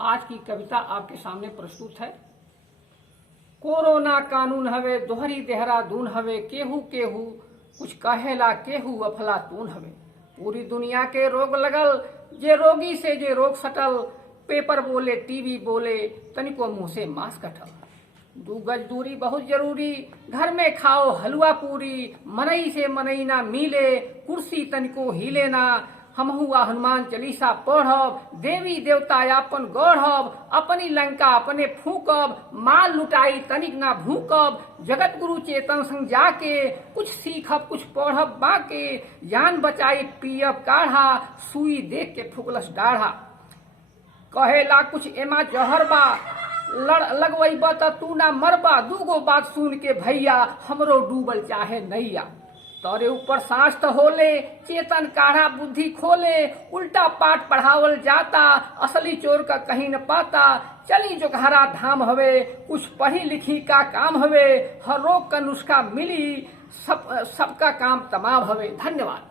आज की कविता आपके सामने प्रस्तुत है। कोरोना कानून हवे, दोहरी देहरादून हवे, केहू केहू कुछ कहेला, केहू अफलातून हवे। पूरी दुनिया के रोग लगल, जे रोगी से जे रोग सटल, पेपर बोले टीवी बोले, तनिको मुंह से मास्क हटल। 2 गज दूरी बहुत जरूरी, घर में खाओ हलवा पूरी, मनई से मनई ना मिले, कुर्सी तनिको हिले ना। हमहुआ हनुमान चालीसा पढ़ब, देवी देवता अपन गढ़ब, अपनी लंका अपने फूकब, माल लुटाई तनिक ना भूकब। जगत गुरु चेतन संग जाके, कुछ सीखब कुछ पढ़ब बाके, जान बचाई पियब काढ़ा, सुई देख के फुकलस डाढ़ा। कहेला कुछ एमा जहर बा, लड़ लगवैबा त तू ना मरबा। 2 गो बात सुन के भैया, हमरो डूबल चाहे नैया। तोरे ऊपर सांस तो होले, चेतन काढ़ा बुद्धि खोले, उल्टा पाठ पढ़ावल जाता, असली चोर का कहीं न पाता। चली जो घरा धाम हवे, कुछ पढ़ी लिखी का काम हवे, हर रोग का नुस्खा मिली, सबका काम तमाम हवे। धन्यवाद।